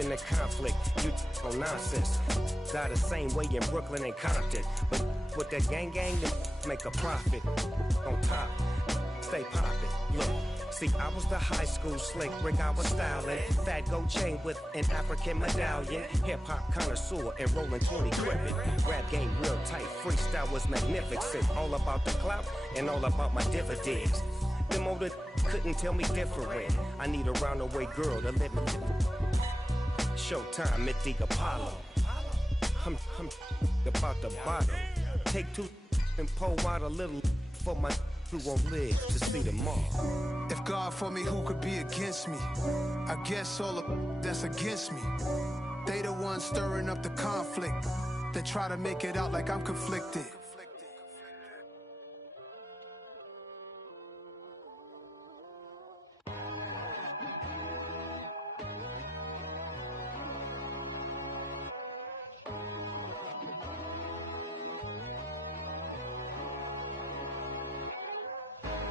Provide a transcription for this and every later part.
in the conflict. You on nonsense. Die the same way in Brooklyn and Compton. But with that gang, make a profit. On top, stay poppin'. Look. See, I was the high school slick Rick, I was styling. Fat gold chain with an African medallion. Hip-hop connoisseur and rolling 20 gripping. Rap game real tight, freestyle was magnificent. All about the clout and all about my dividends. Them older couldn't tell me different. I need a roundaway girl to live with. Showtime at the Apollo. I'm about the bottom. Take two and pull out a little for my who won't live to see tomorrow. If God for me, who could be against me? I guess all of that's against me. They the ones stirring up the conflict. They try to make it out like I'm conflicted.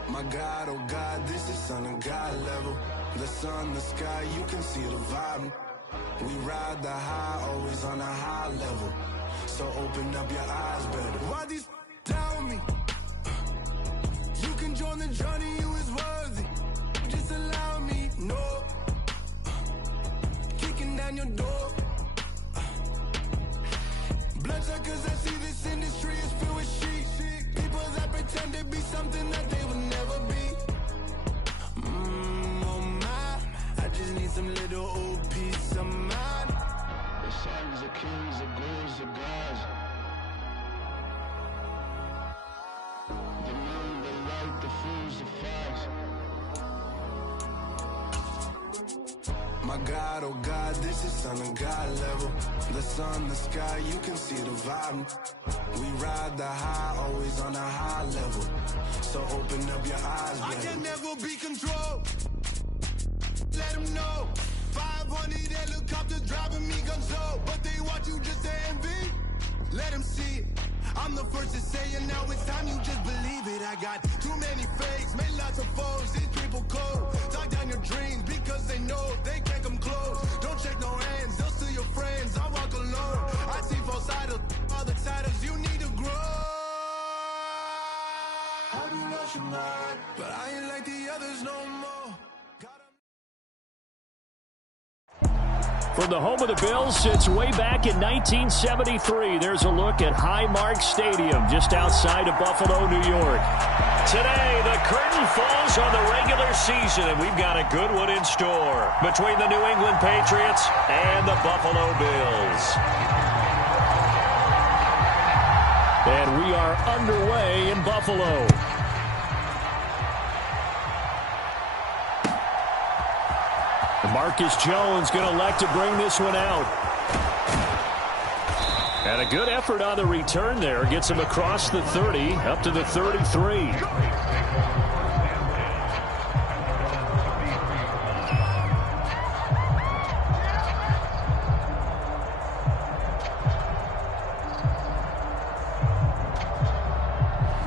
My God, oh God, this is Son of God level. The sun, the sky, you can see the vibe. We ride the high, always on a high level. So open up your eyes better. Why these tell me? You can join the journey, you is worthy. Just allow me, no. Kicking down your door. Bloodshot cause I see this industry is filled with sheep. People that pretend to be something that they will never be. Oh my, I just need some little old peace of mind. The sons of kings, the glorious of gods. The moon, the light, the fools, the facts. My God, oh God, this is Son of God level. The sun, the sky, you can see the vibe. We ride the high, always on a high level. So open up your eyes, baby. I can never be controlled. Let them know. 500 helicopters driving me gonzo. But they want you just to envy. Let them see it. I'm the first to say it, now it's time you just believe it. I got too many fakes, made lots of foes. These people cold. Talk down your dreams because they know they can't come close. Don't check no hands, they'll steal your friends. I walk alone. I see false idols, other titles. You need to grow. Have you lost your mind? But I ain't like the others no more. From the home of the Bills since way back in 1973, there's a look at Highmark Stadium just outside of Buffalo, New York. Today, the curtain falls on the regular season, and we've got a good one in store between the New England Patriots and the Buffalo Bills. And we are underway in Buffalo. Marcus Jones going to elect to bring this one out. And a good effort on the return there. Gets him across the 30, up to the 33.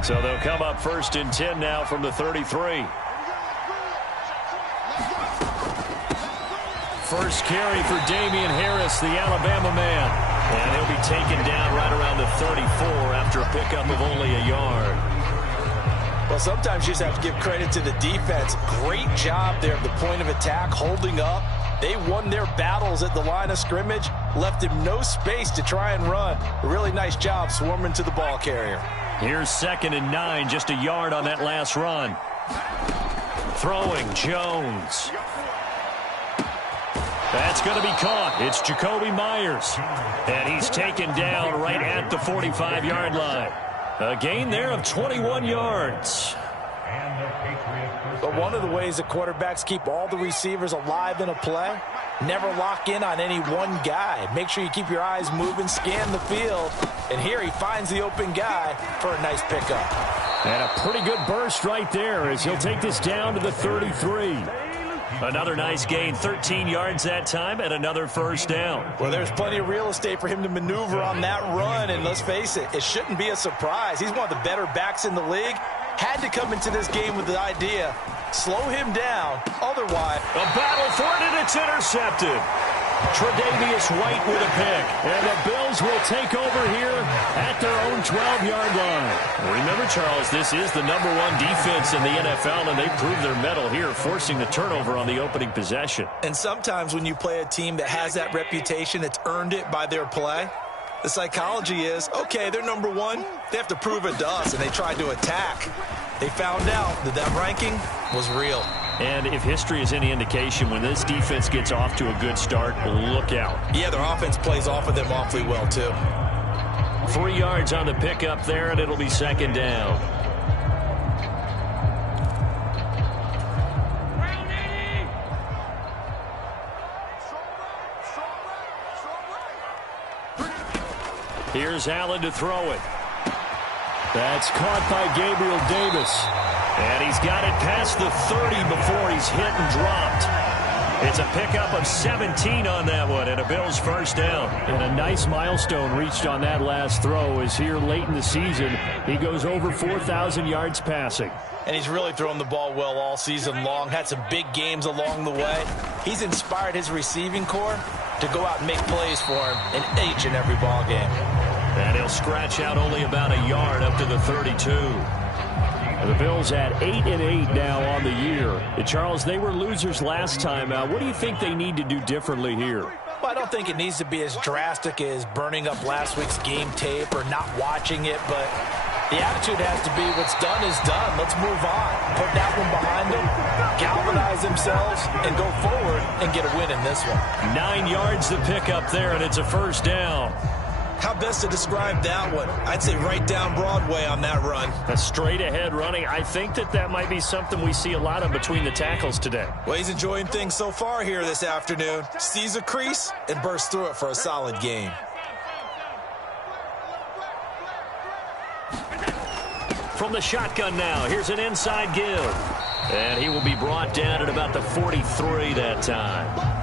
So they'll come up 1st and 10 now from the 33. First carry for Damian Harris, the Alabama man. And he'll be taken down right around the 34 after a pickup of only a yard. Well, sometimes you just have to give credit to the defense. Great job there at the point of attack, holding up. They won their battles at the line of scrimmage, left him no space to try and run. A really nice job swarming to the ball carrier. Here's 2nd and 9, just a yard on that last run. Throwing Jones. That's going to be caught. It's Jacoby Myers. And he's taken down right at the 45-yard line. A gain there of 21 yards. But one of the ways that quarterbacks keep all the receivers alive in a play, never lock in on any one guy. Make sure you keep your eyes moving, scan the field. And here he finds the open guy for a nice pickup. And a pretty good burst right there as he'll take this down to the 33. Another nice gain, 13 yards that time, and another first down. Well, there's plenty of real estate for him to maneuver on that run, and let's face it, it shouldn't be a surprise. He's one of the better backs in the league. Had to come into this game with the idea, slow him down, otherwise. A battle for it, and it's intercepted. Tre'Davious White with a pick. And the Bills will take over here at their own 12-yard line. Remember, Charles, this is the #1 defense in the NFL, and they proved their mettle here, forcing the turnover on the opening possession. And sometimes when you play a team that has that reputation, it's earned it by their play. The psychology is, okay, they're #1. They have to prove it to us, and they tried to attack. They found out that that ranking was real. And if history is any indication, when this defense gets off to a good start, look out. Yeah, their offense plays off of them awfully well, too. 3 yards on the pickup there, and it'll be second down. Here's Allen to throw it. That's caught by Gabriel Davis. And he's got it past the 30 before he's hit and dropped. It's a pickup of 17 on that one, and a Bills first down. And a nice milestone reached on that last throw is here late in the season. He goes over 4,000 yards passing. And he's really thrown the ball well all season long. Had some big games along the way. He's inspired his receiving corps to go out and make plays for him in each and every ball game. And he'll scratch out only about a yard up to the 32. The Bills at 8-8 now on the year. Charles, they were losers last time. What do you think they need to do differently here? Well, I don't think it needs to be as drastic as burning up last week's game tape or not watching it, but the attitude has to be what's done is done. Let's move on. Put that one behind them, galvanize themselves, and go forward and get a win in this one. 9 yards to pick up there, and it's a first down. How best to describe that one? I'd say right down Broadway on that run. A straight-ahead running. I think that might be something we see a lot of between the tackles today. Well, he's enjoying things so far here this afternoon. Sees a crease and bursts through it for a solid gain. From the shotgun now, here's an inside give. And he will be brought down at about the 43 that time.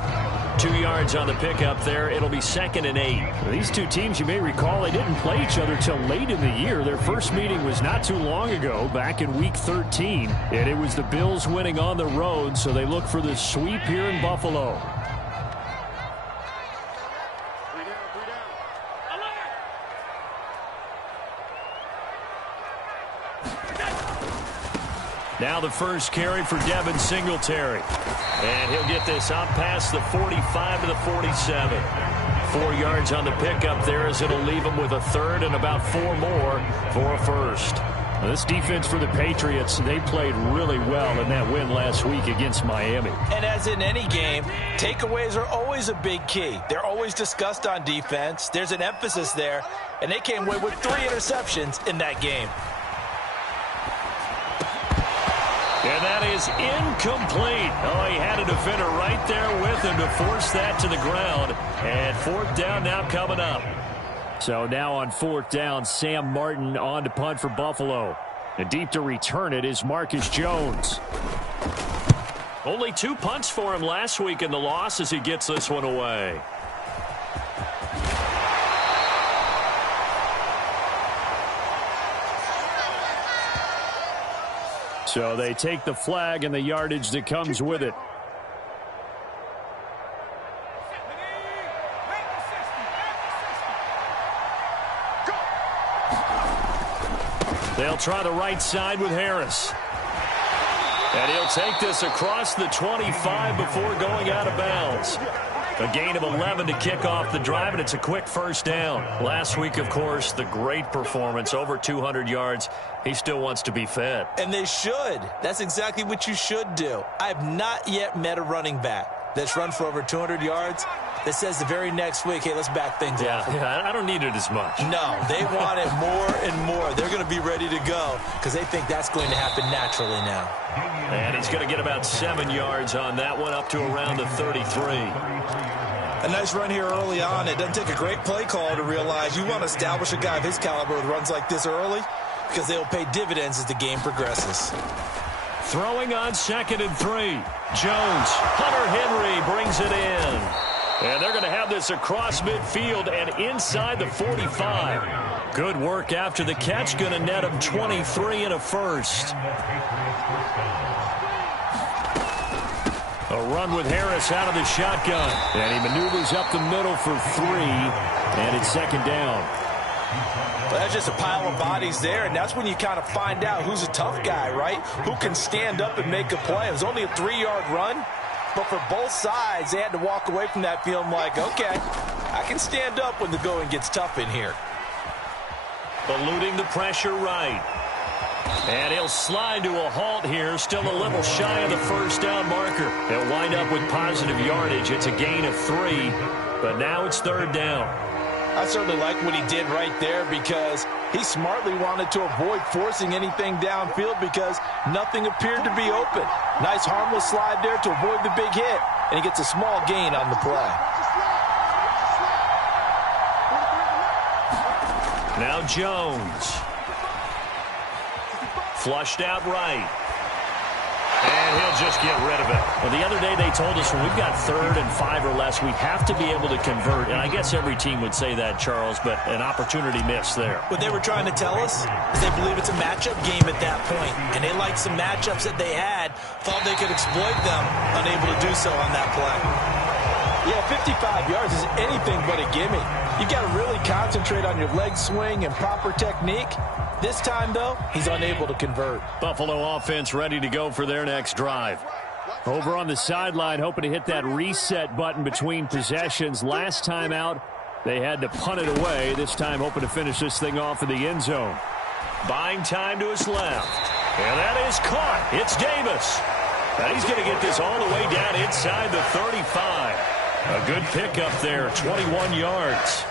2 yards on the pickup there. It'll be 2nd and 8. These two teams, you may recall, they didn't play each other till late in the year. Their first meeting was not too long ago, back in Week 13. And it was the Bills winning on the road, so they look for the sweep here in Buffalo. Now the first carry for Devin Singletary. And he'll get this up past the 45 to the 47. 4 yards on the pickup there as it'll leave him with a third and about 4 more for a first. Now this defense for the Patriots, they played really well in that win last week against Miami. And as in any game, takeaways are always a big key. They're always discussed on defense. There's an emphasis there, and they came away with 3 interceptions in that game. And that is incomplete. Oh, he had a defender right there with him to force that to the ground. And 4th down now coming up. So now on 4th down, Sam Martin on to punt for Buffalo. And deep to return it is Marcus Jones. Only 2 punts for him last week in the loss as he gets this one away. So they take the flag and the yardage that comes with it. They'll try the right side with Harris. And he'll take this across the 25 before going out of bounds. A gain of 11 to kick off the drive, and it's a quick first down. Last week, of course, the great performance, over 200 yards. He still wants to be fed. And they should. That's exactly what you should do. I have not yet met a running back that's run for over 200 yards that says the very next week, hey, let's back things up. Yeah, I don't need it as much. No, they want it more and more. They're going to be ready to go because they think that's going to happen naturally now. And he's going to get about 7 yards on that one, up to around the 33. A nice run here early on. It doesn't take a great play call to realize you want to establish a guy of his caliber with runs like this early because they'll pay dividends as the game progresses. Throwing on 2nd and 3. Jones. Hunter Henry brings it in. And they're going to have this across midfield and inside the 45. Good work after the catch. Going to net him 23 and a first. A run with Harris out of the shotgun. And he maneuvers up the middle for 3. And it's second down. Well, that's just a pile of bodies there, and that's when you kind of find out who's a tough guy, right? Who can stand up and make a play. It was only a 3-yard run, but for both sides, they had to walk away from that feeling like, okay, I can stand up when the going gets tough in here. Eluding the pressure right. And he'll slide to a halt here, still a little shy of the first down marker. They'll wind up with positive yardage. It's a gain of 3, but now it's third down. I certainly like what he did right there because he smartly wanted to avoid forcing anything downfield because nothing appeared to be open. Nice harmless slide there to avoid the big hit, and he gets a small gain on the play. Now Jones. Flushed out right. And he'll just get rid of it. Well, the other day they told us when we've got 3rd and 5 or less, we have to be able to convert. And I guess every team would say that, Charles, but an opportunity missed there. What they were trying to tell us is they believe it's a matchup game at that point. And they liked some matchups that they had, thought they could exploit them, unable to do so on that play. Yeah, 55 yards is anything but a gimme. You've got to really concentrate on your leg swing and proper technique. This time, though, he's unable to convert. Buffalo offense ready to go for their next drive. Over on the sideline, hoping to hit that reset button between possessions. Last time out, they had to punt it away. This time, hoping to finish this thing off in the end zone. Buying time to his left. And that is caught. It's Davis. And he's going to get this all the way down inside the 35. A good pickup there, 21 yards.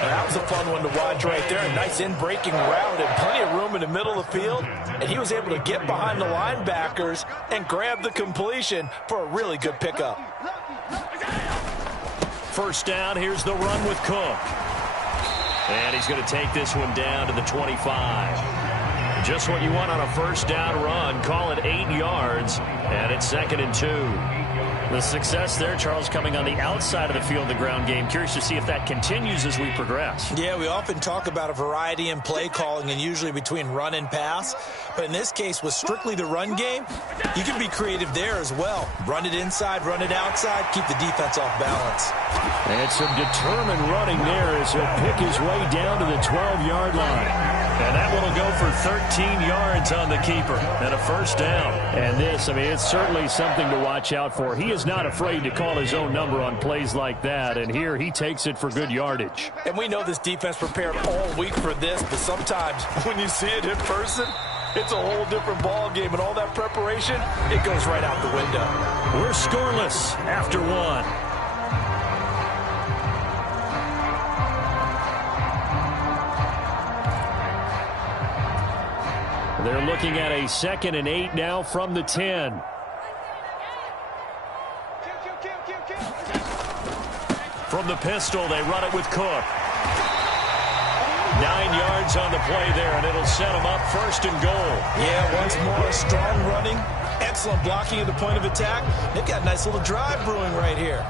That was a fun one to watch right there. A nice in-breaking route and plenty of room in the middle of the field. And he was able to get behind the linebackers and grab the completion for a really good pickup. First down, here's the run with Cook. And he's going to take this one down to the 25. Just what you want on a first down run. Call it 8 yards. And it's 2nd and 2. The success there, Charles, coming on the outside of the field, the ground game. Curious to see if that continues as we progress. Yeah, we often talk about a variety in play calling and usually between run and pass. But in this case, with strictly the run game, you can be creative there as well. Run it inside, run it outside, keep the defense off balance. And some determined running there as he'll pick his way down to the 12-yard line. And that one will go for 13 yards on the keeper and a first down. And this, I mean, it's certainly something to watch out for. He is not afraid to call his own number on plays like that. And here he takes it for good yardage. And we know this defense prepared all week for this, but sometimes when you see it in person, it's a whole different ball game. And all that preparation, it goes right out the window. We're scoreless after 1. They're looking at a 2nd and 8 now from the 10. From the pistol, they run it with Cook. 9 yards on the play there, and it'll set them up 1st and goal. Yeah, once more, strong running, excellent blocking at the point of attack. They've got a nice little drive brewing right here.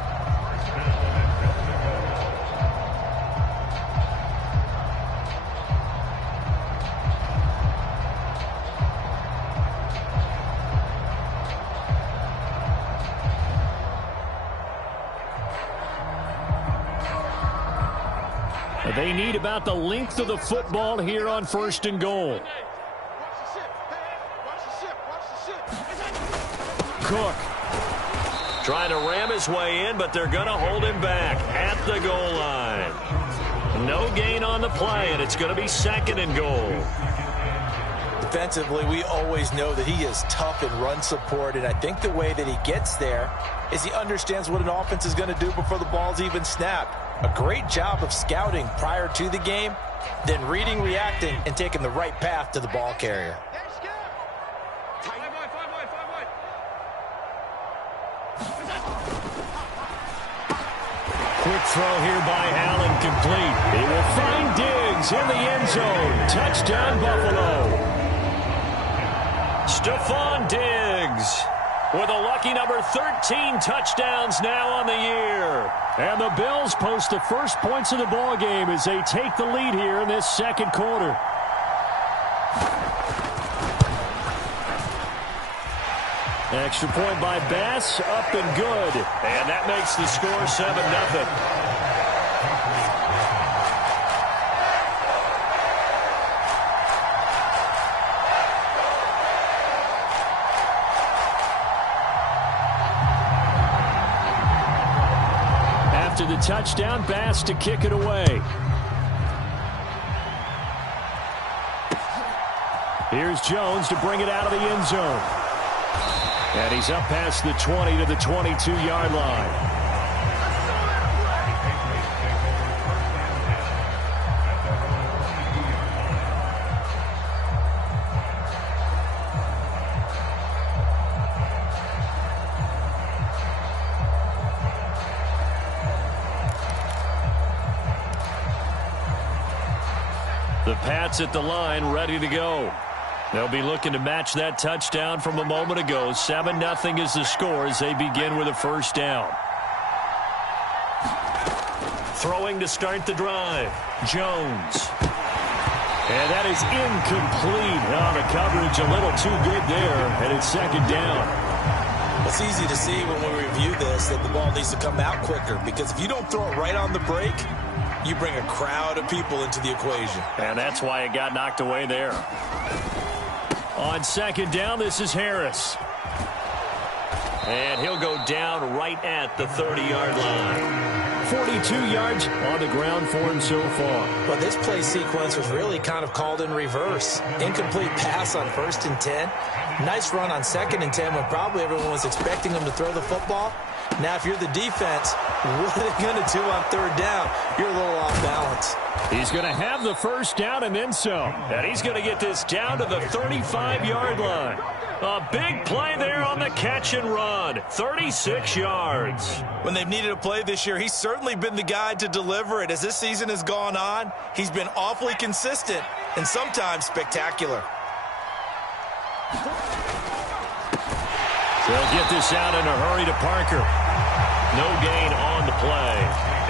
They need about the length of the football here on 1st and goal. Cook trying to ram his way in, but they're going to hold him back at the goal line. No gain on the play, and it's going to be 2nd and goal. Defensively, we always know that he is tough in run support, and I think the way that he gets there is he understands what an offense is going to do before the ball's even snapped. A great job of scouting prior to the game, then reading, reacting, and taking the right path to the ball carrier. Quick throw here by Allen, complete. He will find Diggs in the end zone. Touchdown, Buffalo. Stephon Diggs with a lucky number 13 touchdowns now on the year. And the Bills post the first points of the ball game as they take the lead here in this 2nd quarter. Extra point by Bass, up and good. And that makes the score 7-0. After the touchdown, Bass to kick it away. Here's Jones to bring it out of the end zone. And he's up past the 20 to the 22-yard line. The Pats at the line, ready to go. They'll be looking to match that touchdown from a moment ago. 7-0 is the score as they begin with a first down. Throwing to start the drive. Jones. And that is incomplete. Oh, the coverage a little too good there, and it's second down. It's easy to see when we review this that the ball needs to come out quicker, because if you don't throw it right on the break, you bring a crowd of people into the equation. And that's why it got knocked away there. On second down, this is Harris. And he'll go down right at the 30-yard line. 42 yards on the ground for him so far. But this play sequence was really kind of called in reverse. Incomplete pass on 1st and 10. Nice run on 2nd and 10 when probably everyone was expecting him to throw the football. Now, if you're the defense, what are they going to do on 3rd down? You're a little off balance. He's going to have the first down and then some. And he's going to get this down to the 35-yard line. A big play there on the catch and run. 36 yards. When they've needed a play this year, he's certainly been the guy to deliver it. As this season has gone on, he's been awfully consistent and sometimes spectacular. They'll get this out in a hurry to Parker. No gain on the play.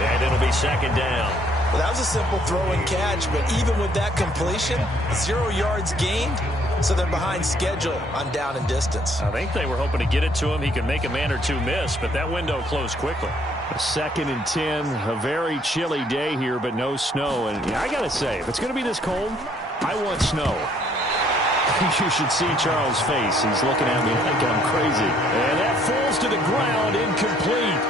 And it'll be second down. Well, that was a simple throw and catch, but even with that completion, 0 yards gained, so they're behind schedule on down and distance. I think they were hoping to get it to him. He could make a man or two miss, but that window closed quickly. A 2nd and 10, a very chilly day here, but no snow. And I got to say, if it's going to be this cold, I want snow. You should see Charles' face. He's looking at me like I'm crazy. And that falls to the ground, incomplete.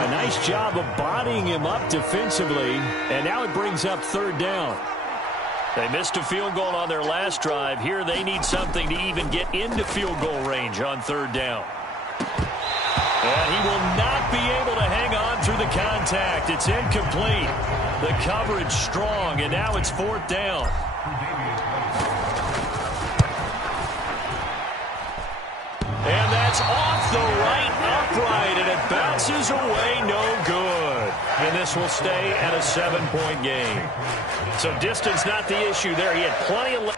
A nice job of bodying him up defensively, and now it brings up 3rd down. They missed a field goal on their last drive. Here they need something to even get into field goal range on 3rd down. And he will not be able to hang on through the contact. It's incomplete. The coverage strong, and now it's 4th down. And that's off the right upright, and it bounces away, no good. And this will stay at a 7-point game. So distance not the issue there. He had plenty of...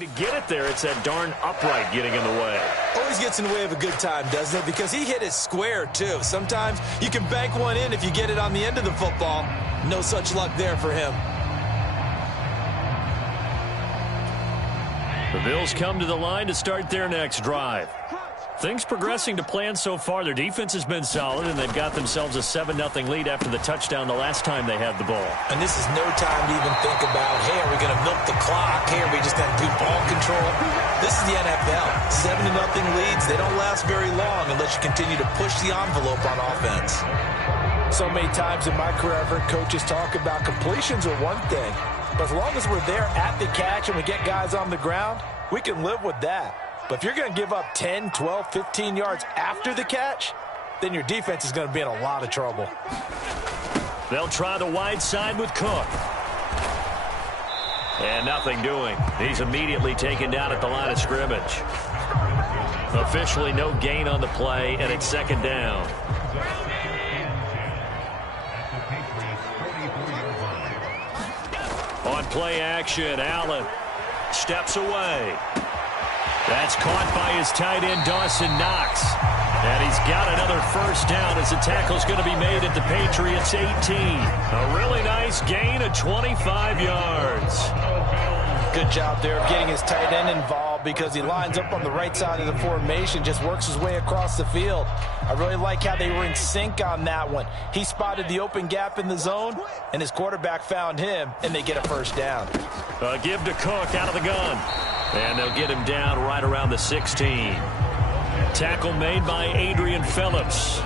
To get it there, it's that darn upright getting in the way. Always gets in the way of a good time, doesn't it? Because he hit it square, too. Sometimes you can bank one in if you get it on the end of the football. No such luck there for him. The Bills come to the line to start their next drive. Things progressing to plan so far. Their defense has been solid, and they've got themselves a 7-0 lead after the touchdown the last time they had the ball. And this is no time to even think about, hey, are we going to milk the clock? Hey, are we just going to do ball control? This is the NFL. 7-0 leads, they don't last very long unless you continue to push the envelope on offense. So many times in my career, I've heard coaches talk about completions are one thing. But as long as we're there at the catch and we get guys on the ground, we can live with that. But if you're going to give up 10, 12, 15 yards after the catch, then your defense is going to be in a lot of trouble. They'll try the wide side with Cook. And nothing doing. He's immediately taken down at the line of scrimmage. Officially no gain on the play, and it's 2nd down. On play action, Allen steps away. That's caught by his tight end, Dawson Knox. And he's got another first down as the tackle's going to be made at the Patriots 18. A really nice gain of 25 yards. Good job there of getting his tight end involved because he lines up on the right side of the formation, just works his way across the field. I really like how they were in sync on that one. He spotted the open gap in the zone, and his quarterback found him, and they get a first down. Give to Cook out of the gun. And they'll get him down right around the 16. Tackle made by Adrian Phillips.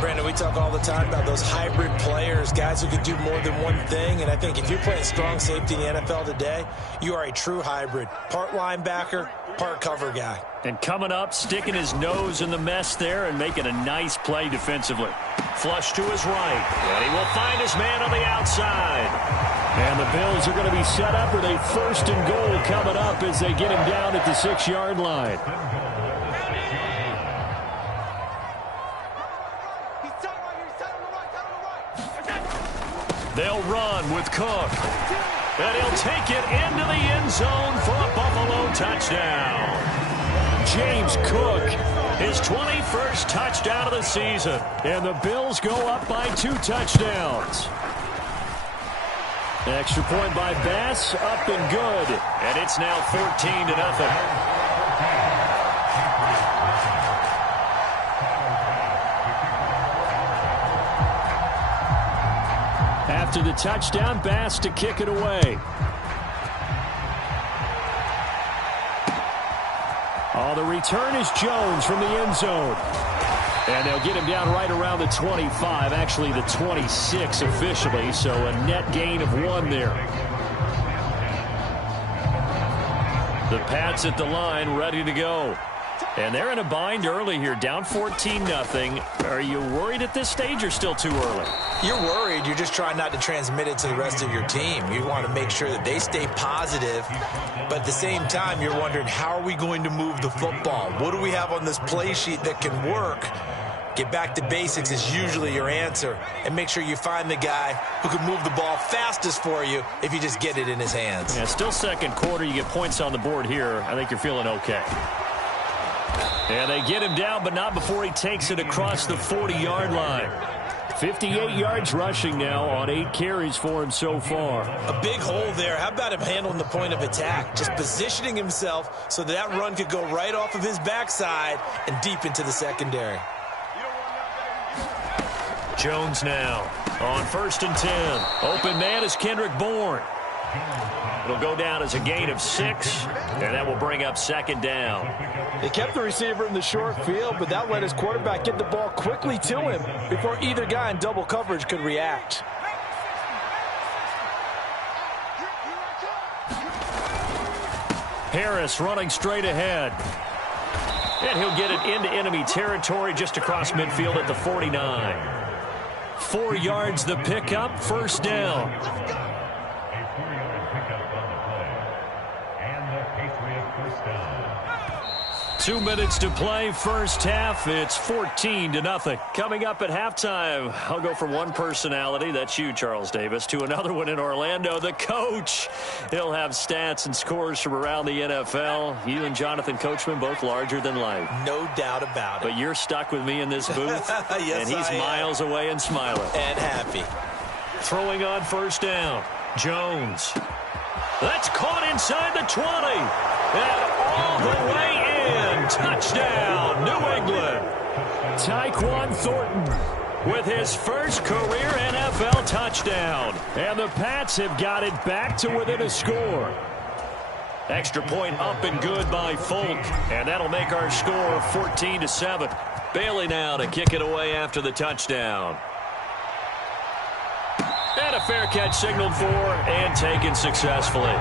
Brandon, we talk all the time about those hybrid players, guys who can do more than one thing. And I think if you're playing strong safety in the NFL today, you are a true hybrid. Part linebacker, part cover guy. And coming up, sticking his nose in the mess there and making a nice play defensively. Flush to his right. And he will find his man on the outside. And the Bills are going to be set up with a 1st and goal coming up as they get him down at the 6-yard line. They'll run with Cook. And he'll take it into the end zone for a Buffalo touchdown. James Cook, his 21st touchdown of the season. And the Bills go up by 2 touchdowns. Extra point by Bass, up and good. And it's now 14-0. After the touchdown, Bass to kick it away. Oh, the return is Jones from the end zone. And they'll get him down right around the 25, actually the 26 officially, so a net gain of 1 there. The Pats at the line, ready to go. And they're in a bind early here, down 14-0. Are you worried at this stage or still too early? You're worried. You're just trying not to transmit it to the rest of your team. You want to make sure that they stay positive. But at the same time, you're wondering, how are we going to move the football? What do we have on this play sheet that can work? Get back to basics is usually your answer. And make sure you find the guy who can move the ball fastest for you if you just get it in his hands. Yeah, still second quarter. You get points on the board here. I think you're feeling okay. And they get him down, but not before he takes it across the 40-yard line. 58 yards rushing now on 8 carries for him so far. A big hole there. How about him handling the point of attack? Just positioning himself so that run could go right off of his backside and deep into the secondary. Jones now on 1st and 10. Open man is Kendrick Bourne. It'll go down as a gain of 6, and that will bring up 2nd down. They kept the receiver in the short field, but that let his quarterback get the ball quickly to him before either guy in double coverage could react. Harris running straight ahead. And he'll get it into enemy territory just across midfield at the 49. 4 yards the pickup, 1st down. 2 minutes to play, first half. It's 14-0. Coming up at halftime, I'll go from one personality, that's you, Charles Davis, to another one in Orlando, the coach. He'll have stats and scores from around the NFL. You and Jonathan Coachman, both larger than life. No doubt about it. But you're stuck with me in this booth, yes, and he's miles away and smiling. And happy. Throwing on 1st down. Jones. That's caught inside the 20. And all the way in. Touchdown, New England. Tyquan Thornton with his first career NFL touchdown. And the Pats have got it back to within a score. Extra point up and good by Folk. And that'll make our score 14-7. Bailey now to kick it away after the touchdown. And a fair catch signaled for and taken successfully.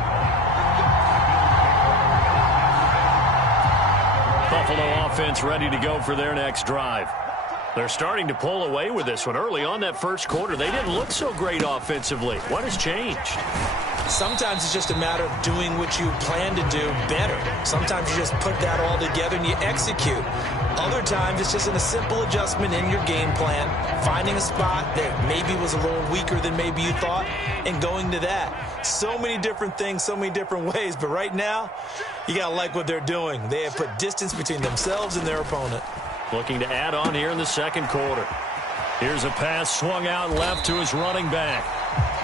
Buffalo offense ready to go for their next drive. They're starting to pull away with this one. Early on that first quarter, they didn't look so great offensively. What has changed? Sometimes it's just a matter of doing what you plan to do better. Sometimes you just put that all together and you execute. Other times, it's just a simple adjustment in your game plan, finding a spot that maybe was a little weaker than maybe you thought, and going to that. So many different things, so many different ways, but right now, you got to like what they're doing. They have put distance between themselves and their opponent. Looking to add on here in the second quarter. Here's a pass swung out left to his running back.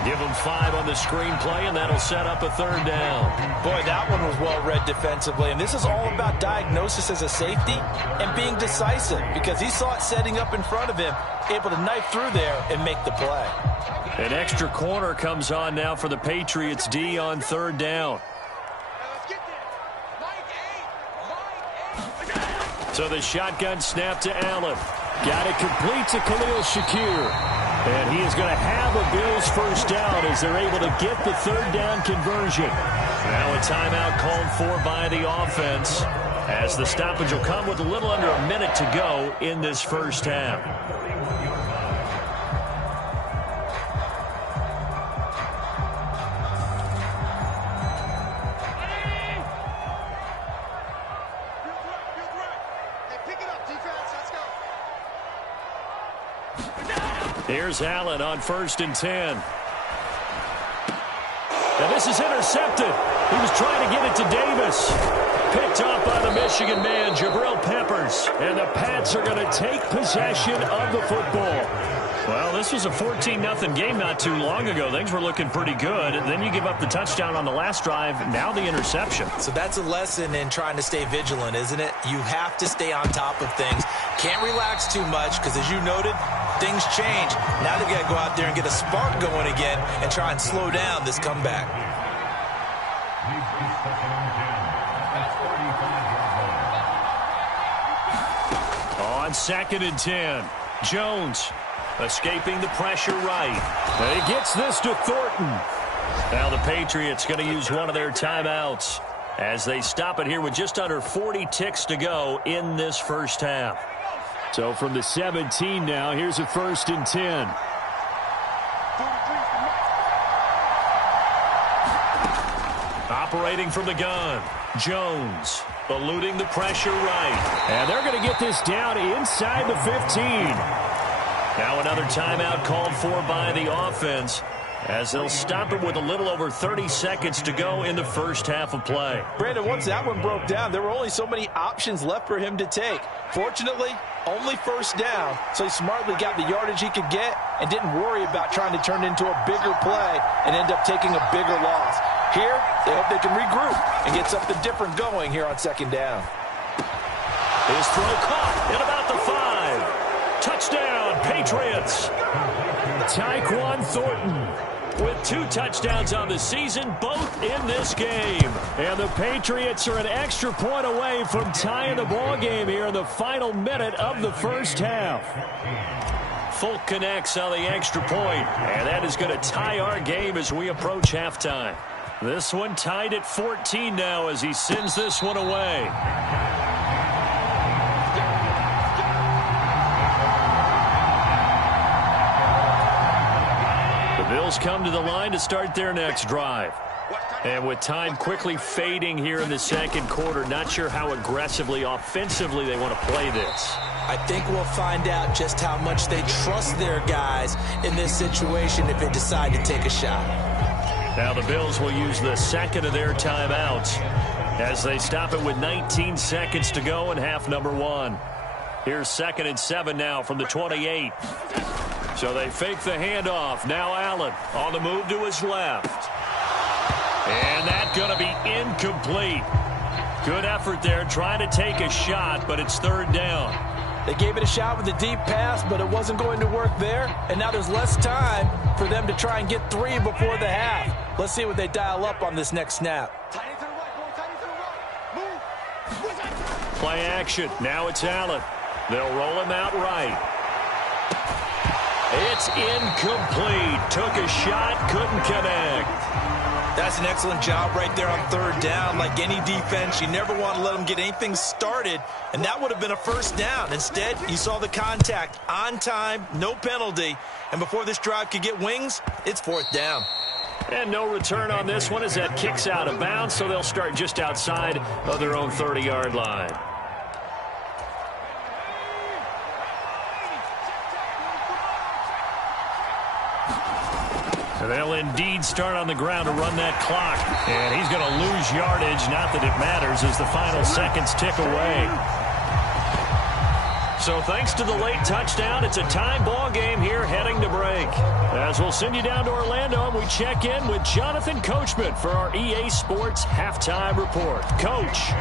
Give him 5 on the screenplay, and that'll set up a third down. Boy, that one was well read defensively, and this is all about diagnosis as a safety and being decisive because he saw it setting up in front of him, able to knife through there and make the play. An extra corner comes on now for the Patriots D on third down. So the shotgun snap to Allen. Got it complete to Khalil Shakir. And he is going to have a Bills first down as they're able to get the third down conversion. Now a timeout called for by the offense as the stoppage will come with a little under a minute to go in this first half. Here's Allen on 1st and 10. And this is intercepted. He was trying to get it to Davis. Picked off by the Michigan man, Jabril Peppers. And the Pats are going to take possession of the football. Well, this was a 14-0 game not too long ago. Things were looking pretty good. And then you give up the touchdown on the last drive. Now the interception. So that's a lesson in trying to stay vigilant, isn't it? You have to stay on top of things. Can't relax too much because, as you noted, things change. Now they've got to go out there and get a spark going again and try and slow down this comeback. On 2nd and 10, Jones escaping the pressure right. He gets this to Thornton. Now the Patriots going to use one of their timeouts as they stop it here with just under 40 ticks to go in this first half. So from the 17 now, here's a 1st and 10. Operating from the gun, Jones eluding the pressure right. And they're going to get this down inside the 15. Now another timeout called for by the offense as they'll stop it with a little over 30 seconds to go in the first half of play. Brandon, once that one broke down, there were only so many options left for him to take. Fortunately, only first down, so he smartly got the yardage he could get and didn't worry about trying to turn it into a bigger play and end up taking a bigger loss. Here, they hope they can regroup and get something different going here on 2nd down. His throw caught at about the 5. Touchdown, Patriots. Tyquan Thornton with 2 touchdowns on the season, both in this game. And the Patriots are an extra point away from tying the ball game here in the final minute of the first half. Folk connects on the extra point, and that is going to tie our game as we approach halftime. This one tied at 14 now as he sends this one away. The Bills come to the line to start their next drive. And with time quickly fading here in the second quarter, not sure how aggressively, offensively they want to play this. I think we'll find out just how much they trust their guys in this situation if they decide to take a shot. Now the Bills will use the second of their timeouts as they stop it with 19 seconds to go in half number 1. Here's 2nd and 7 now from the 28. So they fake the handoff. Now Allen on the move to his left. And that's going to be incomplete. Good effort there trying to take a shot, but it's 3rd down. They gave it a shot with a deep pass, but it wasn't going to work there. And now there's less time for them to try and get 3 before the half. Let's see what they dial up on this next snap. Play action. Now it's Allen. They'll roll him out right. It's incomplete. Took a shot, couldn't connect. That's an excellent job right there on 3rd down. Like any defense, you never want to let them get anything started, and that would have been a first down. Instead, you saw the contact on time, no penalty, and before this drive could get wings, it's 4th down. And no return on this one as that kicks out of bounds, so they'll start just outside of their own 30-yard line. So they'll indeed start on the ground to run that clock. And he's going to lose yardage. Not that it matters as the final seconds tick away. So thanks to the late touchdown, it's a tie ball game here heading to break. As we'll send you down to Orlando, and we check in with Jonathan Coachman for our EA Sports Halftime Report. Coach.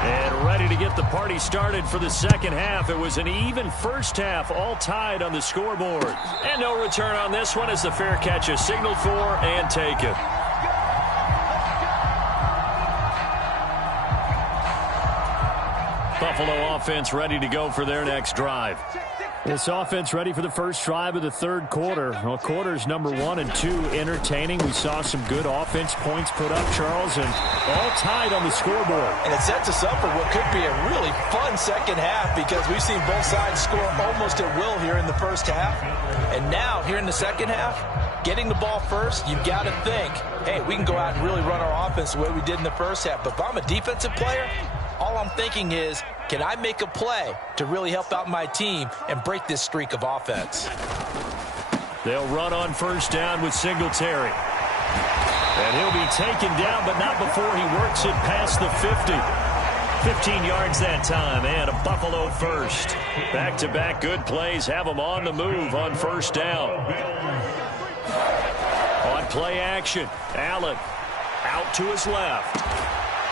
And ready to get the party started for the second half. It was an even first half, all tied on the scoreboard. And no return on this one as the fair catch is signaled for and taken. Buffalo offense ready to go for their next drive. This offense ready for the first drive of the third quarter. Well, quarters number 1 and 2 entertaining. We saw some good offense points put up, Charles, and all tied on the scoreboard. And it sets us up for what could be a really fun second half because we've seen both sides score almost at will here in the first half. And now, here in the second half, getting the ball first, you've got to think, hey, we can go out and really run our offense the way we did in the first half. But if I'm a defensive player, all I'm thinking is, can I make a play to really help out my team and break this streak of offense? They'll run on first down with Singletary. And he'll be taken down, but not before he works it past the 50. 15 yards that time, and a Buffalo first. Back-to-back good plays have them on the move on first down. On play action, Allen out to his left.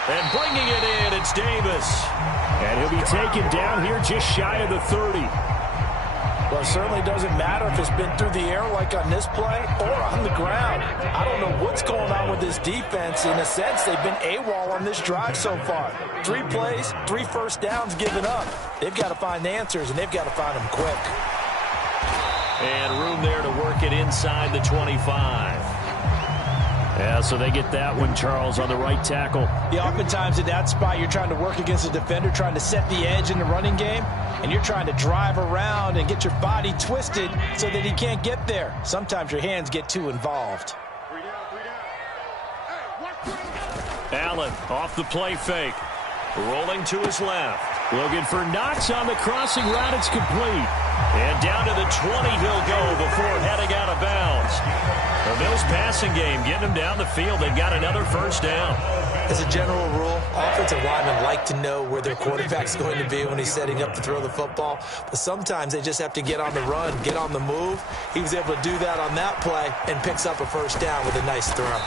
And bringing it in, it's Davis. And he'll be taken down here just shy of the 30. Well, it certainly doesn't matter if it's been through the air like on this play or on the ground. I don't know what's going on with this defense. In a sense, they've been AWOL on this drive so far. 3 plays, 3 first downs given up. They've got to find answers, and they've got to find them quick. And room there to work it inside the 25. Yeah, so they get that one, Charles, on the right tackle. Yeah, oftentimes in that spot, you're trying to work against a defender, trying to set the edge in the running game, and you're trying to drive around and get your body twisted so that he can't get there. Sometimes your hands get too involved. Allen off the play fake. Rolling to his left. Looking for Knox on the crossing route. It's complete. And down to the 20 he'll go before heading out of bounds. The Bills passing game getting them down the field. They've got another first down. As a general rule, offensive linemen like to know where their quarterback's going to be when he's setting up to throw the football. But sometimes they just have to get on the run, get on the move. He was able to do that on that play and picks up a first down with a nice throw.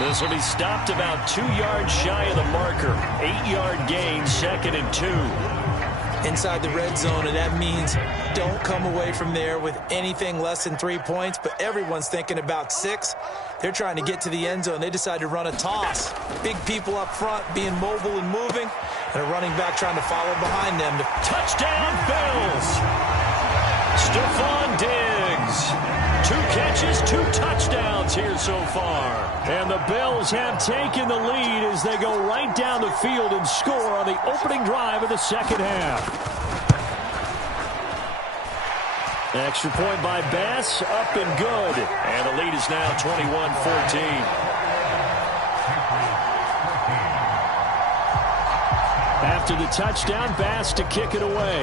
This will be stopped about 2 yards shy of the marker. 8-yard gain, 2nd and 2. Inside the red zone, and that means don't come away from there with anything less than 3 points, but everyone's thinking about 6. They're trying to get to the end zone. They decide to run a toss. Big people up front being mobile and moving, and a running back trying to follow behind them. Touchdown, Bills! Stephon Diggs. 2 catches, 2 touchdowns here so far. And the Bills have taken the lead as they go right down the field and score on the opening drive of the second half. Extra point by Bass, up and good. And the lead is now 21-14. After the touchdown, Bass to kick it away.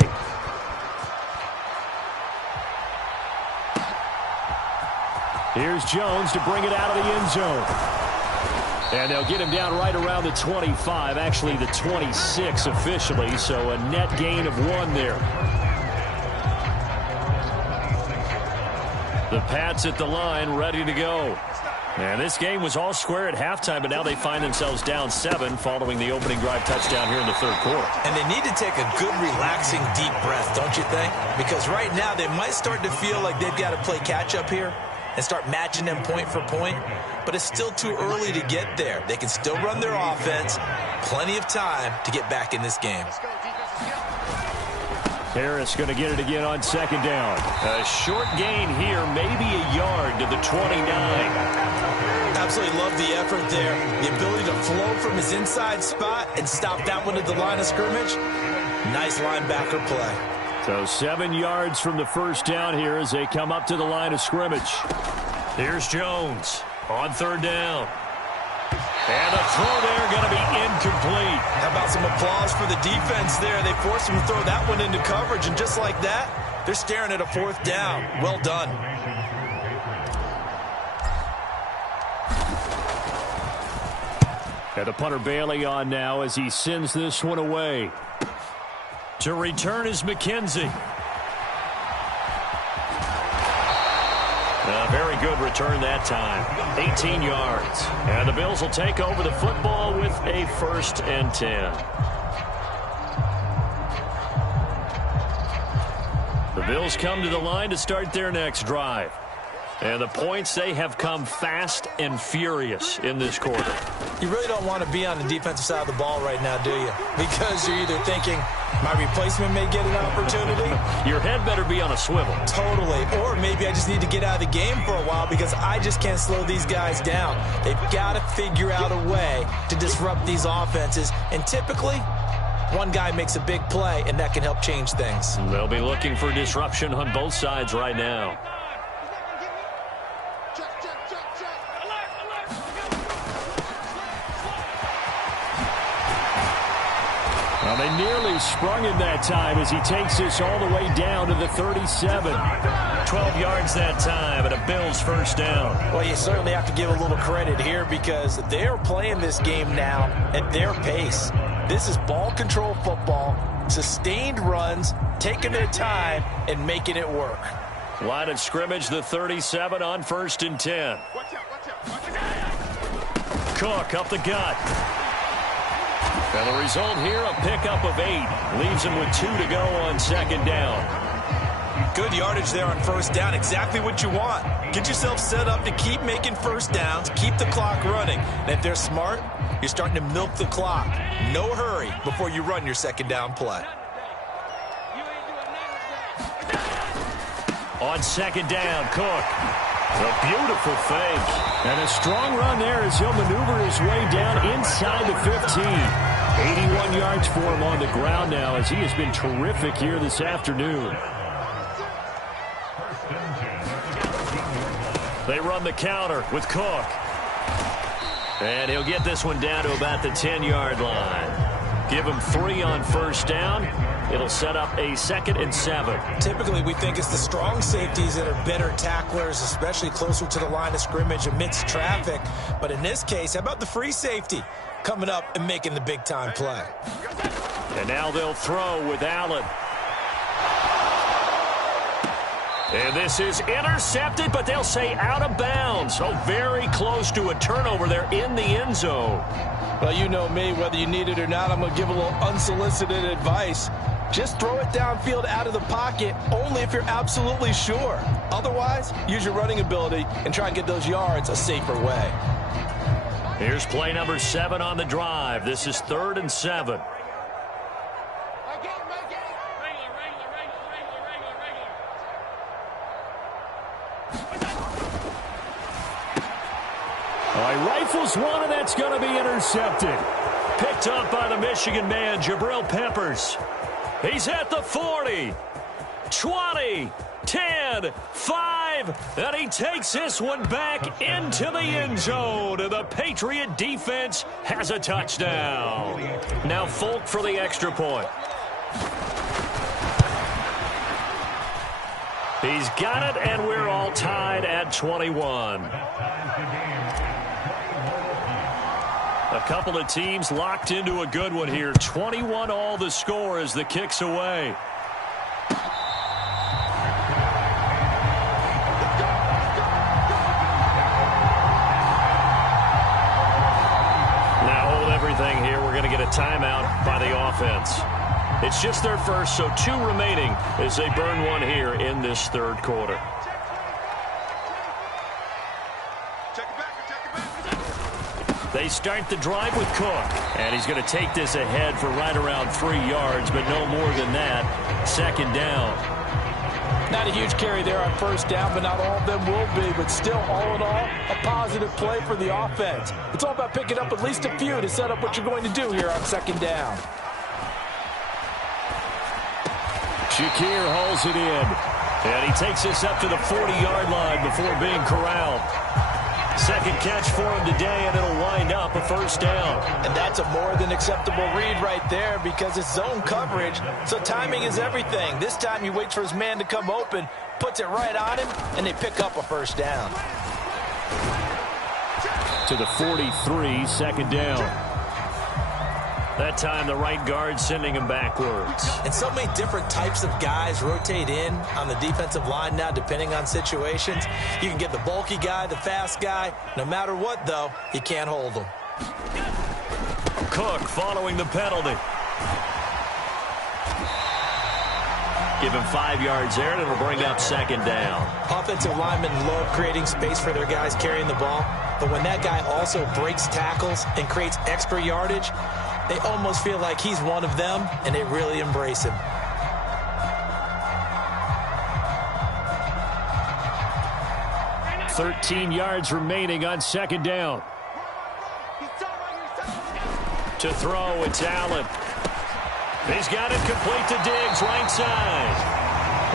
Here's Jones to bring it out of the end zone. And they'll get him down right around the 25, actually the 26 officially, so a net gain of 1 there. The Pats at the line, ready to go. And this game was all square at halftime, but now they find themselves down 7 following the opening drive touchdown here in the third quarter. And they need to take a good, relaxing, deep breath, don't you think? Because right now they might start to feel like they've got to play catch-up here and start matching them point for point, but it's still too early to get there. They can still run their offense. Plenty of time to get back in this game. Harris going to get it again on second down. A short gain here, maybe a yard to the 29. Absolutely love the effort there. The ability to flow from his inside spot and stop that one at the line of scrimmage. Nice linebacker play. So 7 yards from the first down here as they come up to the line of scrimmage. Here's Jones on third down. And the throw there going to be incomplete. How about some applause for the defense there? They forced him to throw that one into coverage, and just like that, they're staring at a 4th down. Well done. And the punter Bailey on now as he sends this one away. To return is McKenzie. A very good return that time. 18 yards. And the Bills will take over the football with a 1st and 10. The Bills come to the line to start their next drive. And the points, they have come fast and furious in this quarter. You really don't want to be on the defensive side of the ball right now, do you? Because you're either thinking, my replacement may get an opportunity. Your head better be on a swivel. Totally. Or maybe I just need to get out of the game for a while because I just can't slow these guys down. They've got to figure out a way to disrupt these offenses. And typically, one guy makes a big play, and that can help change things. They'll be looking for disruption on both sides right now. Well, they nearly sprung him that time as he takes this all the way down to the 37. 12 yards that time and a Bills 1st down. Well, you certainly have to give a little credit here because they're playing this game now at their pace. This is ball control football, sustained runs, taking their time, and making it work. Line of scrimmage, the 37 on 1st and 10. Cook up the gut. And the result here, a pickup of 8. Leaves him with 2 to go on 2nd down. Good yardage there on 1st down. Exactly what you want. Get yourself set up to keep making 1st downs, keep the clock running. And if they're smart, you're starting to milk the clock. No hurry before you run your 2nd down play. On 2nd down, Cook. A beautiful fake. And a strong run there as he'll maneuver his way down inside the 15. 81 yards for him on the ground now as he has been terrific here this afternoon. They run the counter with Cook. And he'll get this one down to about the 10-yard line. Give him 3 on 1st down. It'll set up a 2nd and 7. Typically, we think it's the strong safeties that are better tacklers, especially closer to the line of scrimmage amidst traffic. But in this case, how about the free safety coming up and making the big-time play? And now they'll throw with Allen. And this is intercepted, but they'll say out of bounds. So very close to a turnover there in the end zone. Well, you know me, whether you need it or not, I'm going to give a little unsolicited advice. Just throw it downfield out of the pocket only if you're absolutely sure. Otherwise, use your running ability and try and get those yards a safer way. Here's play number 7 on the drive. This is 3rd and 7. All right, rifles one, and that's going to be intercepted. Picked up by the Michigan man, Jabril Peppers. He's at the 40, 20, 10, 5, and he takes this one back into the end zone. And the Patriot defense has a touchdown. Now Folk for the extra point. He's got it, and we're all tied at 21. A couple of teams locked into a good one here. 21 all the score as the kick's away. Now hold everything here. We're going to get a timeout by the offense. It's just their first, so 2 remaining as they burn one here in this 3rd quarter. They start the drive with Cook, and he's going to take this ahead for right around 3 yards, but no more than that. 2nd down. Not a huge carry there on 1st down, but not all of them will be. But still, all in all, a positive play for the offense. It's all about picking up at least a few to set up what you're going to do here on 2nd down. Shakir hauls it in, and he takes this up to the 40-yard line before being corralled. Second catch for him today, and it'll wind up a first down. And that's a more than acceptable read right there because it's zone coverage, so timing is everything. This time he waits for his man to come open, puts it right on him, and they pick up a first down. To the 43, second down. That time the right guard sending him backwards. And so many different types of guys rotate in on the defensive line now depending on situations. You can get the bulky guy, the fast guy. No matter what, though, you can't hold them. Cook following the penalty. Give him 5 yards there, and it'll bring up second down. Offensive linemen love creating space for their guys carrying the ball. But when that guy also breaks tackles and creates extra yardage, they almost feel like he's one of them, and they really embrace him. $13 yards remaining on second down. To throw, it's Allen. He's got it complete to Diggs, right side.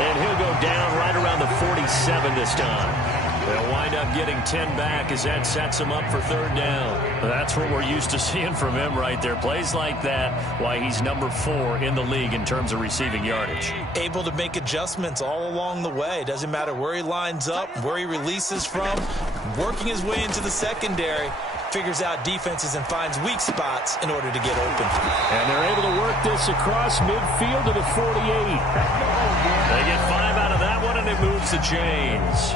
And he'll go down right around the 47 this time. They'll wind up getting 10 back as that sets him up for third down. That's what we're used to seeing from him right there. Plays like that, why he's number 4 in the league in terms of receiving yardage. Able to make adjustments all along the way. Doesn't matter where he lines up, where he releases from. Working his way into the secondary. Figures out defenses and finds weak spots in order to get open. And they're able to work this across midfield to the 48. They get 5 out of that one, and it moves the chains.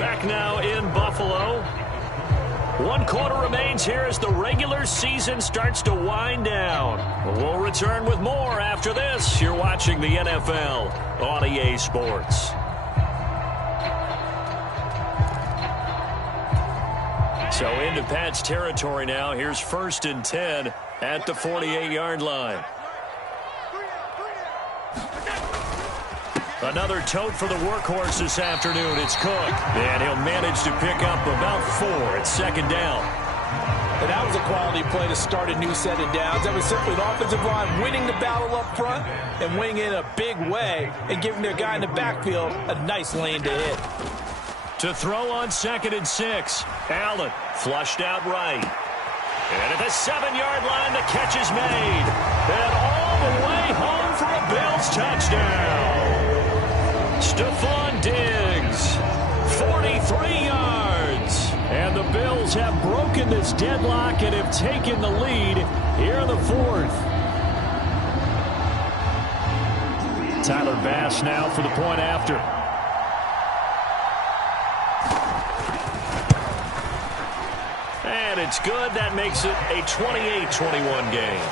Back now in Buffalo. 1 quarter remains here as the regular season starts to wind down. We'll return with more after this. You're watching the NFL on EA Sports. So into Pat's territory now. Here's 1st and 10 at the 48-yard line. Another tote for the workhorse this afternoon. It's Cook. And he'll manage to pick up about 4 at second down. And that was a quality play to start a new set of downs. That was simply an offensive line winning the battle up front and winning in a big way and giving their guy in the backfield a nice lane to hit. To throw on 2nd and 6. Allen flushed out right. And at the 7-yard line, the catch is made. And all the way home for a Bills touchdown. Stephon Diggs, 43 yards. And the Bills have broken this deadlock and have taken the lead here in the 4th. Tyler Bass now for the point after. And it's good. That makes it a 28-21 game.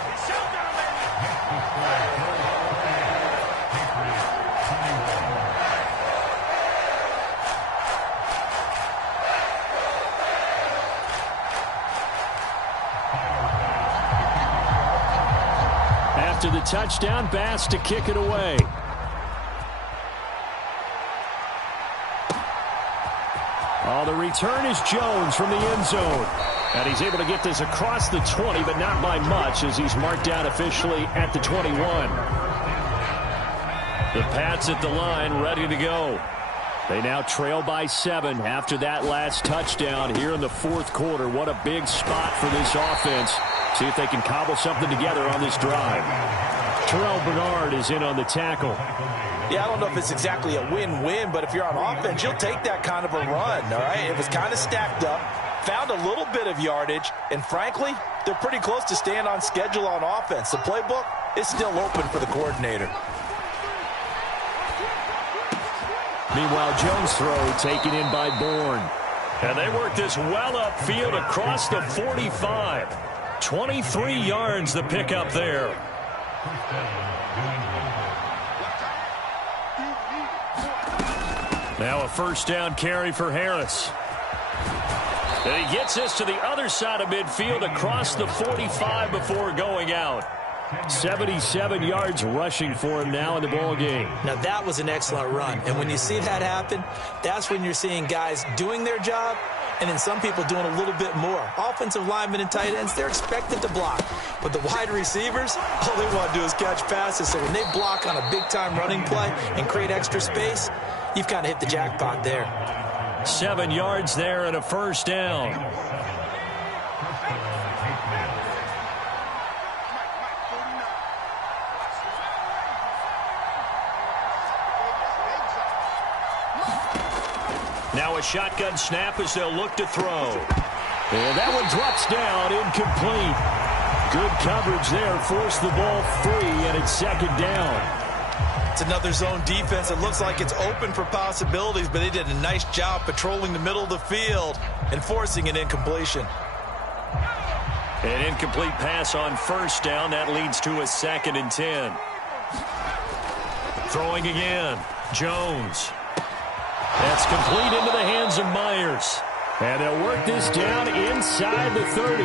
After the touchdown, Bass to kick it away. Oh, the return is Jones from the end zone. And he's able to get this across the 20, but not by much as he's marked down officially at the 21. The Pats at the line, ready to go. They now trail by 7 after that last touchdown here in the 4th quarter. What a big spot for this offense. See if they can cobble something together on this drive. Terrell Bernard is in on the tackle. Yeah, I don't know if it's exactly a win-win, but if you're on offense, you'll take that kind of a run, all right? It was kind of stacked up, found a little bit of yardage, and frankly, they're pretty close to staying on schedule on offense. The playbook is still open for the coordinator. Meanwhile, Jones' throw taken in by Bourne. And they work this well upfield across the 45. 23 yards the pickup there. Now a first down carry for Harris. And he gets this to the other side of midfield across the 45 before going out. 77 yards rushing for him now in the ball game. Now that was an excellent run. And when you see that happen, that's when you're seeing guys doing their job and then some people doing a little bit more. Offensive linemen and tight ends, they're expected to block. But the wide receivers, all they want to do is catch passes. So when they block on a big-time running play and create extra space, you've kind of hit the jackpot there. 7 yards there and a first down. Now a shotgun snap as they'll look to throw. And that one drops down, incomplete. Good coverage there, forced the ball free, and it's second down. It's another zone defense. It looks like it's open for possibilities, but they did a nice job patrolling the middle of the field and forcing an incompletion. An incomplete pass on first down. That leads to a 2nd and 10. Throwing again. Jones. That's complete into the hands of Myers. And they'll work this down inside the 30.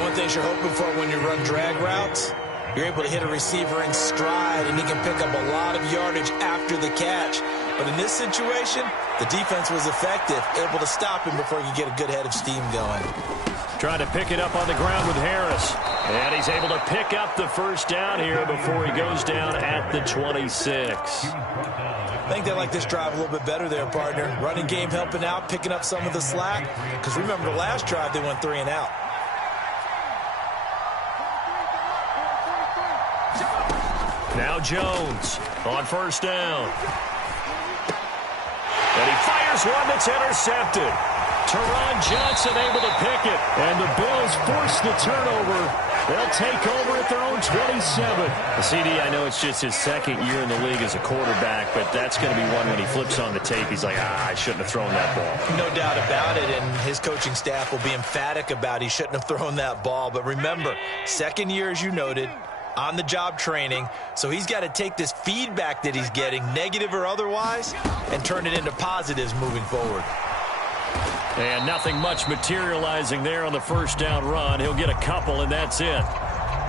One thing you're hoping for when you run drag routes, you're able to hit a receiver in stride, and he can pick up a lot of yardage after the catch. But in this situation, the defense was effective, able to stop him before he could get a good head of steam going. Trying to pick it up on the ground with Harris. And he's able to pick up the first down here before he goes down at the 26. I think they like this drive a little bit better there, partner. Running game helping out, picking up some of the slack. Because remember, the last drive, they went 3 and out. Now Jones on first down. And he fires one that's intercepted. Teron Johnson able to pick it. And the Bills force the turnover. They'll take over at their own 27. CD, I know it's just his 2nd year in the league as a quarterback, but that's going to be one when he flips on the tape. He's like, I shouldn't have thrown that ball. No doubt about it, and his coaching staff will be emphatic about he shouldn't have thrown that ball. But remember, 2nd year, as you noted, on-the-job training, so he's got to take this feedback that he's getting, negative or otherwise, and turn it into positives moving forward. And nothing much materializing there on the first down run. He'll get a couple, and that's it.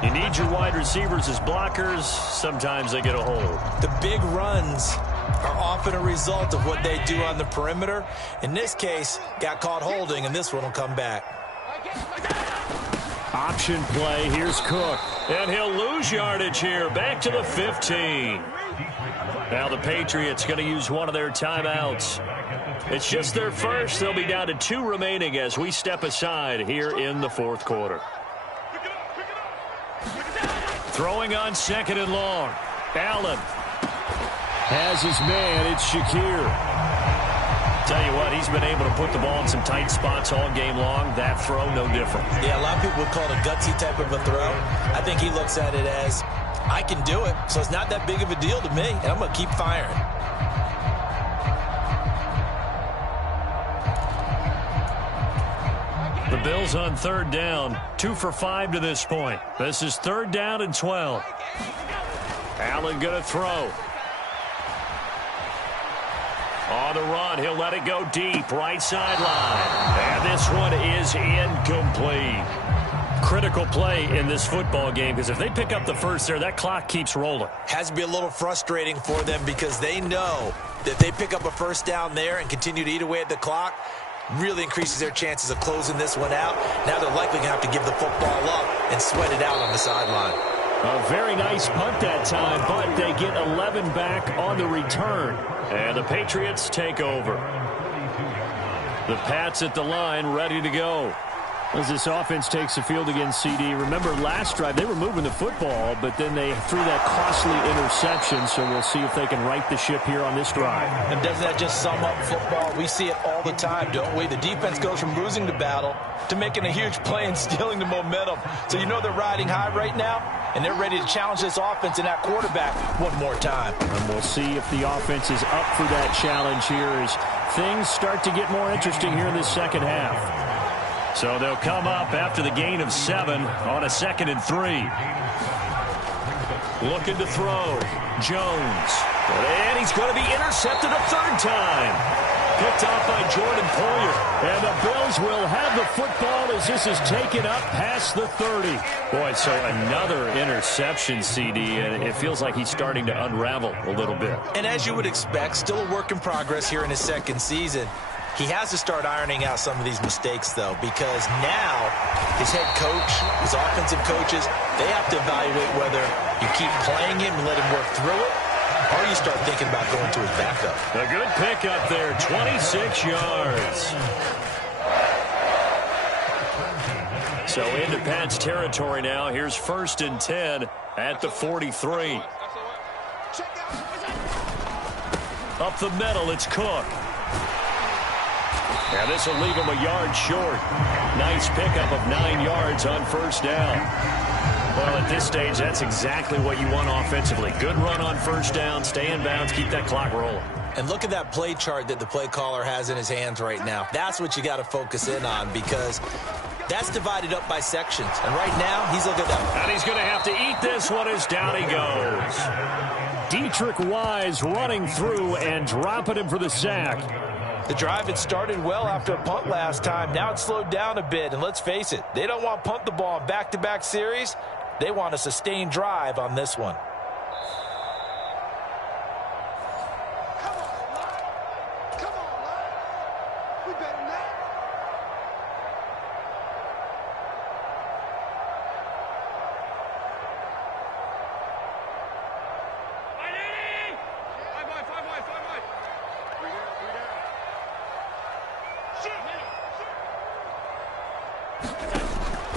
You need your wide receivers as blockers. Sometimes they get a hold. The big runs are often a result of what they do on the perimeter. In this case, got caught holding, and this one will come back. Option play. Here's Cook. And he'll lose yardage here. Back to the 15. Now the Patriots going to use one of their timeouts. It's just their first. They'll be down to 2 remaining as we step aside here in the 4th quarter. Throwing on 2nd and long. Allen has his man. It's Shakir. Tell you what, he's been able to put the ball in some tight spots all game long. That throw, no different. Yeah, a lot of people would call it a gutsy type of a throw. I think he looks at it as, I can do it, so it's not that big of a deal to me, and I'm going to keep firing. The Bills on 3rd down, 2 for 5 to this point. This is 3rd down and 12. Allen going to throw. On the run, he'll let it go deep, right sideline. And this one is incomplete. Critical play in this football game, because if they pick up the first there, that clock keeps rolling. Has to be a little frustrating for them because they know that they pick up a first down there and continue to eat away at the clock, really increases their chances of closing this one out. Now they're likely going to have to give the football up and sweat it out on the sideline. A very nice punt that time, but they get 11 back on the return. And the Patriots take over. The Pats at the line, ready to go. As this offense takes the field against CD. Remember, last drive, they were moving the football, but then they threw that costly interception, so we'll see if they can right the ship here on this drive. And doesn't that just sum up football? We see it all the time, don't we? The defense goes from losing the battle to making a huge play and stealing the momentum. So you know they're riding high right now, and they're ready to challenge this offense and that quarterback one more time. And we'll see if the offense is up for that challenge here as things start to get more interesting here in the second half. So they'll come up after the gain of 7 on a 2nd and 3. Looking to throw. Jones. And he's going to be intercepted a 3rd time. Picked off by Jordan Poyer. And the Bills will have the football as this is taken up past the 30. Boy, so another interception, CD, and it feels like he's starting to unravel a little bit. And as you would expect, still a work in progress here in his 2nd season. He has to start ironing out some of these mistakes, though, because now his head coach, his offensive coaches, they have to evaluate whether you keep playing him and let him work through it, or you start thinking about going to his backup. A good pickup there, 26 yards. So into Pat's territory now. Here's 1st and 10 at the 43. Up the middle, it's Cook. And this will leave him a yard short. Nice pickup of 9 yards on 1st down. Well, at this stage, that's exactly what you want offensively. Good run on 1st down, stay in bounds, keep that clock rolling. And look at that play chart that the play caller has in his hands right now. That's what you got to focus in on, because that's divided up by sections. And right now, he's looking at that. And he's going to have to eat this one as down he goes. Dietrich Wise running through and dropping him for the sack. The drive had started well after a punt last time. Now it's slowed down a bit. And let's face it, they don't want to punt the ball in back-to-back series. They want a sustained drive on this one.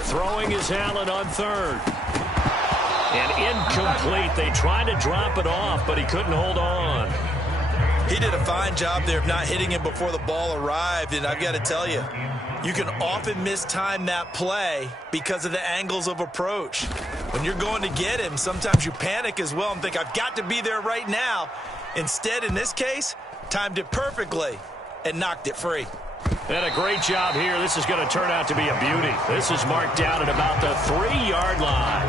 Throwing is Allen on 3rd. And incomplete. They tried to drop it off, but he couldn't hold on. He did a fine job there of not hitting him before the ball arrived. And I've got to tell you, you can often mistime that play because of the angles of approach. When you're going to get him, sometimes you panic as well and think, I've got to be there right now. Instead, in this case, timed it perfectly and knocked it free. And a great job here. This is going to turn out to be a beauty. This is marked down at about the 3-yard line.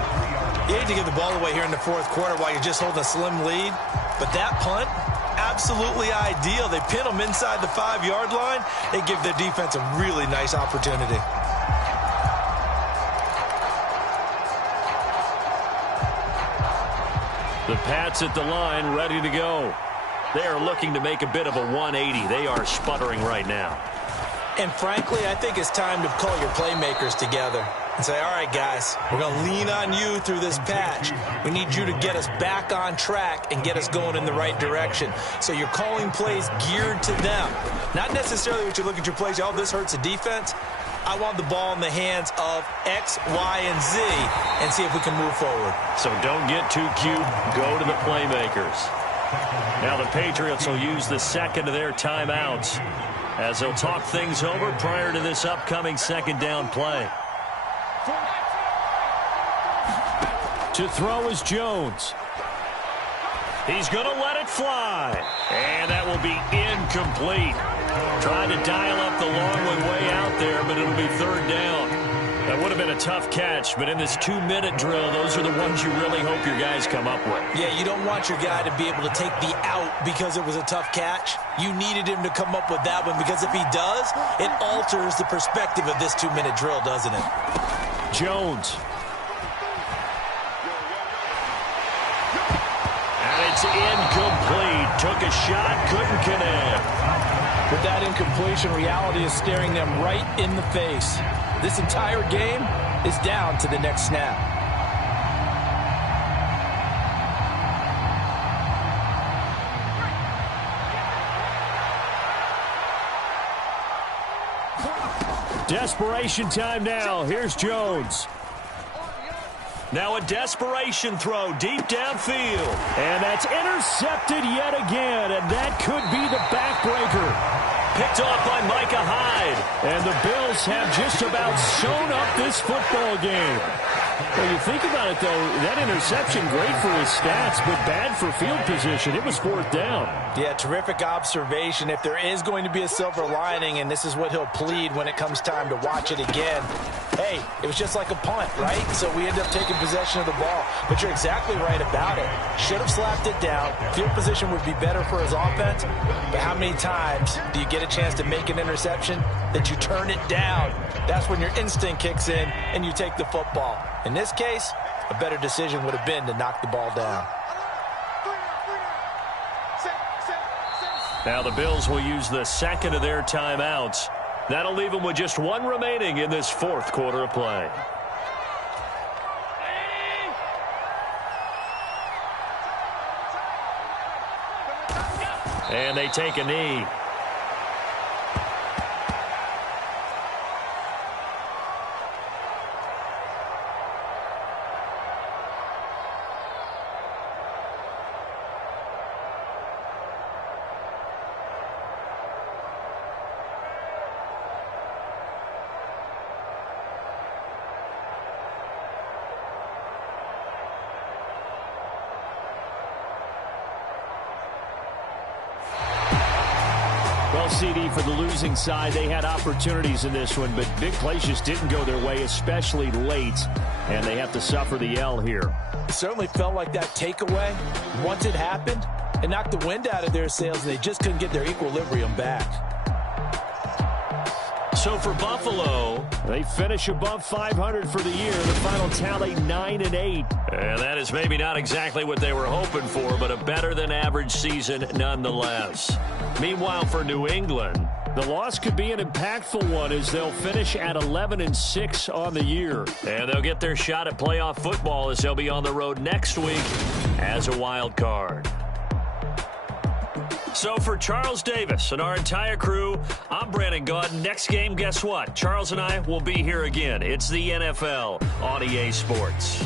You hate to give the ball away here in the 4th quarter while you're just holding a slim lead. But that punt, absolutely ideal. They pin them inside the 5-yard line. They give their defense a really nice opportunity. The Pats at the line, ready to go. They are looking to make a bit of a 180. They are sputtering right now. And frankly, I think it's time to call your playmakers together and say, all right, guys, we're going to lean on you through this patch. We need you to get us back on track and get us going in the right direction. So you're calling plays geared to them. Not necessarily what you look at your plays, oh, this hurts the defense. I want the ball in the hands of X, Y, and Z and see if we can move forward. So don't get too cute. Go to the playmakers. Now the Patriots will use the second of their timeouts as they'll talk things over prior to this upcoming 2nd down play. To throw is Jones. He's going to let it fly. And that will be incomplete. Trying to dial up the long way out there, but it'll be 3rd down. That would have been a tough catch, but in this 2-minute drill, those are the ones you really hope your guys come up with. Yeah, you don't want your guy to be able to take the out because it was a tough catch. You needed him to come up with that one, because if he does, it alters the perspective of this 2-minute drill, doesn't it? Jones. And it's incomplete. Took a shot, couldn't connect. With that incompletion, reality is staring them right in the face. This entire game is down to the next snap. Desperation time now. Here's Jones. Now a desperation throw deep downfield. And that's intercepted yet again. And that could be the backbreaker. Picked off by Micah Hyde. And the Bills have just about sewn up this football game. Well, you think about it, though, that interception, great for his stats, but bad for field position. It was 4th down. Yeah, terrific observation. If there is going to be a silver lining, and this is what he'll plead when it comes time to watch it again, hey, it was just like a punt, right? So we end up taking possession of the ball. But you're exactly right about it. Should have slapped it down. Field position would be better for his offense. But how many times do you get a chance to make an interception that you turn it down? That's when your instinct kicks in and you take the football. In this case, a better decision would have been to knock the ball down. Now the Bills will use the second of their timeouts. That'll leave them with just one remaining in this fourth quarter of play. And they take a knee. Well, CD, for the losing side, they had opportunities in this one, but big plays just didn't go their way, especially late, and they have to suffer the L here. It certainly felt like that takeaway, once it happened, it knocked the wind out of their sails, and they just couldn't get their equilibrium back. So for Buffalo, they finish above 500 for the year. The final tally 9-8. And that is maybe not exactly what they were hoping for, but a better than average season nonetheless. Meanwhile, for New England, the loss could be an impactful one as they'll finish at 11-6 on the year. And they'll get their shot at playoff football as they'll be on the road next week as a wild card. So for Charles Davis and our entire crew, I'm Brandon Gaudin. Next game, guess what? Charles and I will be here again. It's the NFL on EA Sports.